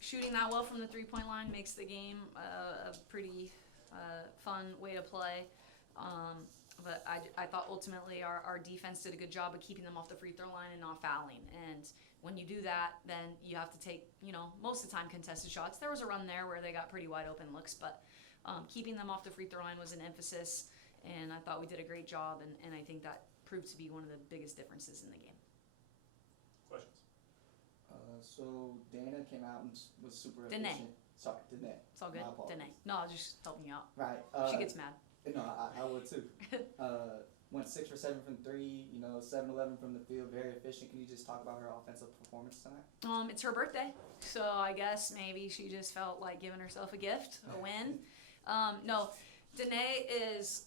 Shooting that well from the three-point line makes the game a pretty fun way to play. But I thought ultimately our defense did a good job of keeping them off the free throw line and not fouling. And when you do that, then you have to take, most of the time contested shots. There was a run there where they got pretty wide open looks, but keeping them off the free throw line was an emphasis. And I thought we did a great job, and I think that proved to be one of the biggest differences in the game. Questions? So Dana came out and was super Danae. efficient. Sorry, Danae. It's all good? My apologies. Danae. No, I was just helping you out. Right. She gets mad. No, I would too. Went 6 for 7 from 3, 7-11 from the field, very efficient. Can you just talk about her offensive performance tonight? It's her birthday, so I guess maybe she just felt like giving herself a gift, a win. No, Danae is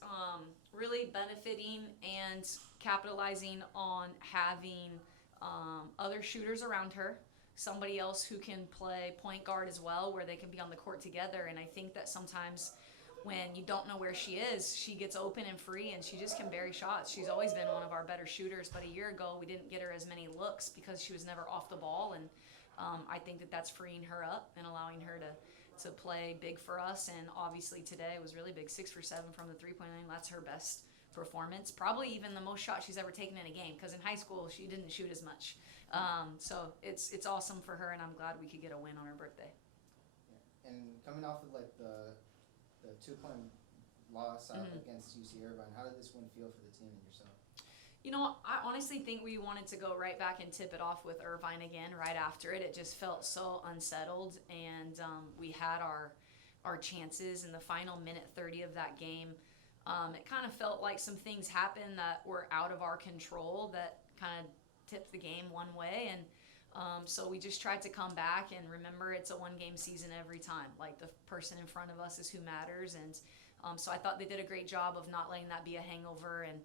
really benefiting and capitalizing on having other shooters around her, somebody else who can play point guard as well, where they can be on the court together. And I think that sometimes when you don't know where she is, she gets open and free, and she just can bury shots. She's always been one of our better shooters, but a year ago we didn't get her as many looks because she was never off the ball, and I think that that's freeing her up and allowing her to play big for us. And obviously today was really big, 6 for 7 from the three-point line. That's her best performance, probably even the most shots she's ever taken in a game, because in high school she didn't shoot as much. So it's awesome for her, and I'm glad we could get a win on her birthday. Yeah. And coming off of like the 2-point loss against UC Irvine, how did this win feel for the team and yourself? I honestly think we wanted to go right back and tip it off with Irvine again right after it. It just felt so unsettled, and we had our chances in the final minute 30 of that game. It kind of felt like some things happened that were out of our control that kind of tipped the game one way, and so we just tried to come back and remember it's a one-game season every time. Like, the person in front of us is who matters, and so I thought they did a great job of not letting that be a hangover, and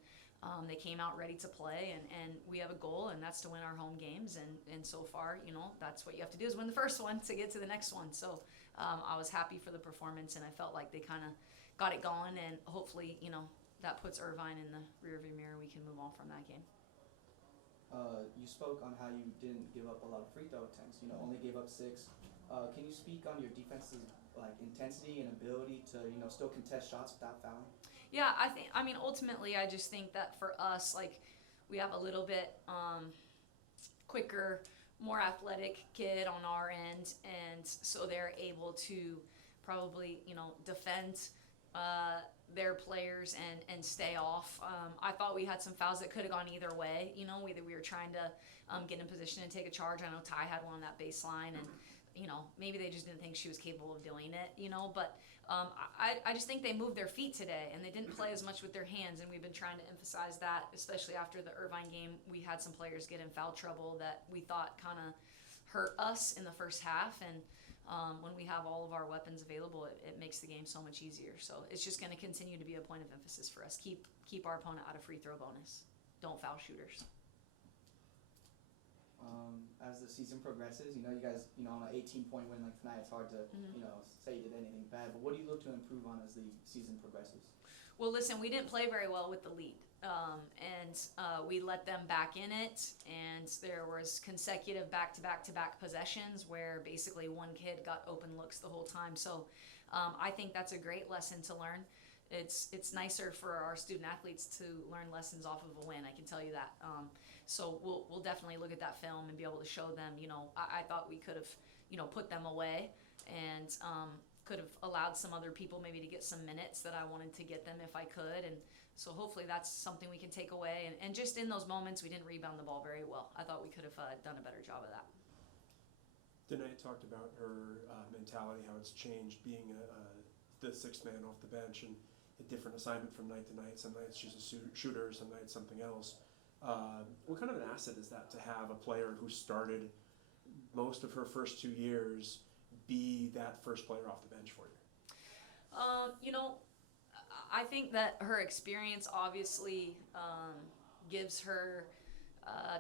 they came out ready to play, and we have a goal, and that's to win our home games, and so far, that's what you have to do, is win the first one to get to the next one. So I was happy for the performance, and I felt like they kind of got it going, and hopefully, that puts Irvine in the rearview mirror. We can move on from that game. You spoke on how you didn't give up a lot of free throw attempts, only gave up 6. Can you speak on your defense's intensity and ability to, still contest shots without fouling? Yeah, ultimately, I just think that for us, we have a little bit quicker, more athletic kid on our end, and so they're able to probably, defend their players and stay off. I thought we had some fouls that could have gone either way. Whether we were trying to get in position and take a charge. I know Ty had one on that baseline, and maybe they just didn't think she was capable of doing it. But I just think they moved their feet today, and they didn't play as much with their hands. And we've been trying to emphasize that, especially after the Irvine game. We had some players get in foul trouble that we thought kind of hurt us in the first half, and when we have all of our weapons available, it makes the game so much easier. So it's just going to continue to be a point of emphasis for us. Keep our opponent out of free throw bonus. Don't foul shooters. As the season progresses, you guys, on an 18-point win like tonight, it's hard to, say you did anything bad. But what do you look to improve on as the season progresses? Well, listen, we didn't play very well with the lead, and we let them back in it, and there was consecutive back-to-back possessions where basically one kid got open looks the whole time. So I think that's a great lesson to learn. It's nicer for our student athletes to learn lessons off of a win, I can tell you that. So we'll definitely look at that film and be able to show them, I thought we could have, put them away, and could have allowed some other people maybe to get some minutes that I wanted to get them if I could. And so hopefully that's something we can take away. And just in those moments, we didn't rebound the ball very well. I thought we could have done a better job of that. Danae talked about her mentality, how it's changed being the sixth man off the bench and a different assignment from night to night. Some nights she's a shooter, some nights something else. What kind of an asset is that to have a player who started most of her first 2 years be that first player off the bench for you? I think that her experience obviously gives her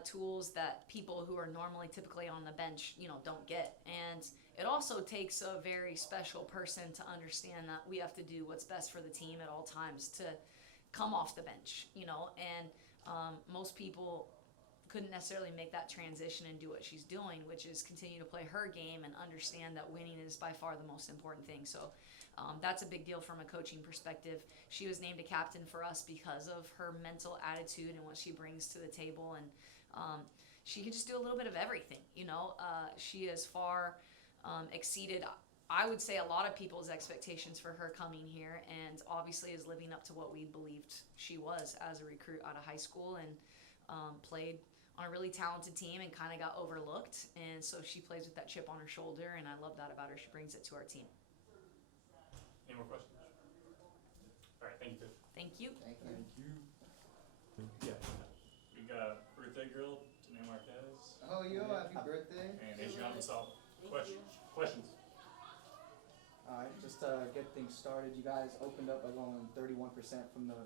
tools that people who are normally typically on the bench, don't get. And it also takes a very special person to understand that we have to do what's best for the team at all times to come off the bench, and most people couldn't necessarily make that transition and do what she's doing, which is continue to play her game and understand that winning is by far the most important thing. So that's a big deal from a coaching perspective. She was named a captain for us because of her mental attitude and what she brings to the table, and she can just do a little bit of everything. She has far exceeded, I would say, a lot of people's expectations for her coming here, and obviously is living up to what we believed she was as a recruit out of high school, and played on a really talented team and kind of got overlooked, and so she plays with that chip on her shoulder, and I love that about her. She brings it to our team. Any more questions? All right, thank you. Thank you. Thank you. Yeah. We got birthday girl, Janae Marquez, Oh, yo, happy birthday. and Adriana Masal. Questions? Alright, just to get things started, you guys opened up by going 31% from the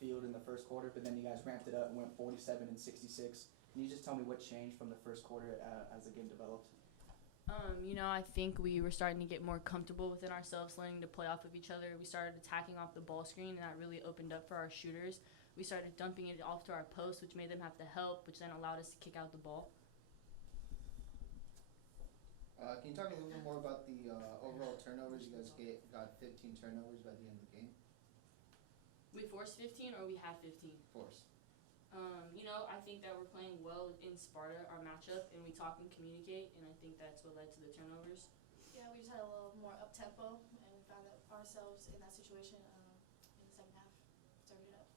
field in the first quarter, but then you guys ramped it up and went 47 and 66. Can you just tell me what changed from the first quarter as the game developed? I think we were starting to get more comfortable within ourselves, learning to play off of each other. We started attacking off the ball screen, and that really opened up for our shooters. We started dumping it off to our post, which made them have to help, which then allowed us to kick out the ball. Can you talk a little bit more about the overall turnovers? You guys got 15 turnovers by the end of the game. We forced 15, or we had 15. Force. I think that we're playing well in Sparta, our matchup, and we talk and communicate, and I think that's what led to the turnovers. Yeah, we just had a little more up tempo, and we found ourselves in that situation in the second half. Started it up.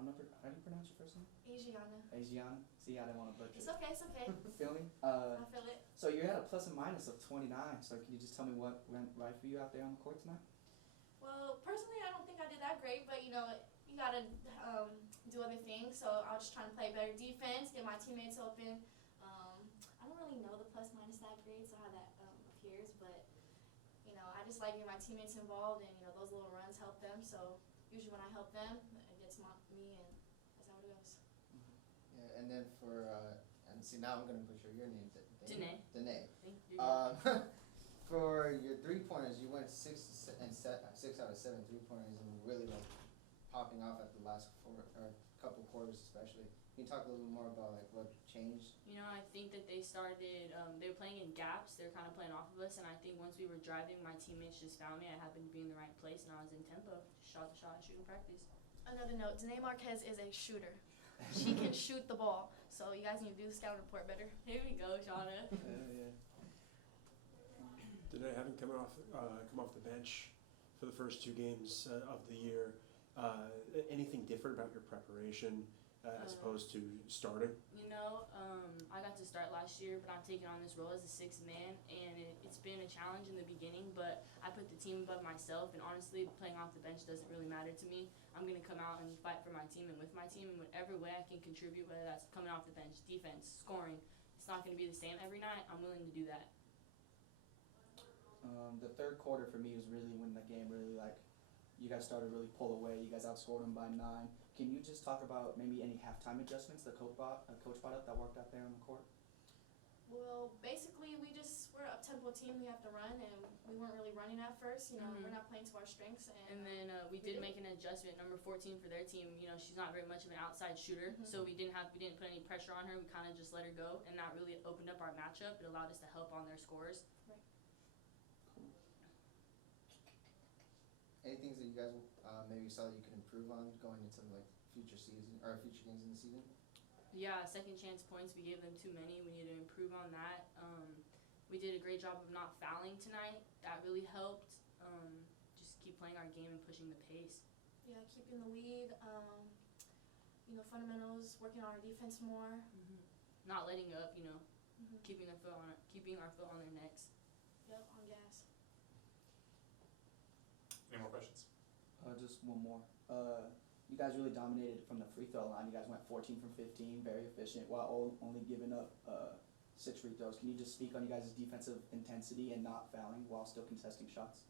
I'm not. How do you pronounce your first name? Asiana. Asiana. See, I didn't want to butcher. It's okay. It's okay. Feel me? I feel it. So you had a plus and minus of 29. So can you just tell me what went right for you out there on the court tonight? Well, personally, I don't think I did that great, but you gotta do other things. So I was just trying to play better defense, get my teammates open. I don't really know the plus minus that grade, so how that appears, but I just like getting my teammates involved, and those little runs help them. So usually when I help them, it gets me, and that's how it goes. Yeah, and then and see, now I'm going to butcher your name. Danae. Danae. Thank you. For your 3-pointers, you went 6 out of 7 3-pointers, and really popping off at the last couple quarters, especially. Can you talk a little bit more about what changed? I think that they started. They were playing in gaps. They were kind of playing off of us, and I think once we were driving, my teammates just found me. I happened to be in the right place, and I was in tempo. Just shot the shot, shooting practice. Another note: Janae Marquez is a shooter. She can shoot the ball. So you guys need to do the scouting report better. Here we go, Shauna. Yeah. Danae, having come off the bench for the first 2 games of the year, anything different about your preparation as opposed to starting? I got to start last year, but I'm taking on this role as a 6th man, and it's been a challenge in the beginning, but I put the team above myself, and honestly, playing off the bench doesn't really matter to me. I'm going to come out and fight for my team and with my team in whatever way I can contribute, whether that's coming off the bench, defense, scoring. It's not going to be the same every night. I'm willing to do that. The third quarter for me was really when the game really you guys started to really pull away. You guys outscored them by 9. Can you just talk about maybe any halftime adjustments the coach brought up that worked out there on the court? Well, basically, we're an up-tempo team. We have to run, and we weren't really running at first. We're not playing to our strengths. And then we did make an adjustment. Number 14 for their team. She's not very much of an outside shooter, so we didn't put any pressure on her. We kind of just let her go, and that really opened up our matchup. It allowed us to help on their scores. Right. Any things that you guys maybe saw that you could improve on going into future games in the season? Yeah, second chance points. We gave them too many. We need to improve on that. We did a great job of not fouling tonight. That really helped. Just keep playing our game and pushing the pace. Yeah, keeping the lead. Fundamentals, working on our defense more. Not letting up. Keeping our foot on their necks. Yep, on gas. Any more questions? Just one more. You guys really dominated from the free throw line. You guys went 14 from 15, very efficient, while only giving up 6 free throws. Can you just speak on you guys' defensive intensity and not fouling while still contesting shots?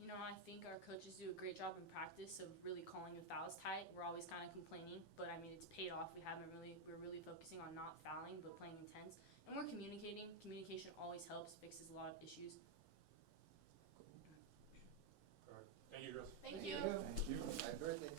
I think our coaches do a great job in practice of really calling the fouls tight. We're always kind of complaining, but it's paid off. We're really focusing on not fouling, but playing intense. And we're communicating. Communication always helps, fixes a lot of issues. All right. Thank you, girls. Thank you. Thank you. Happy birthday.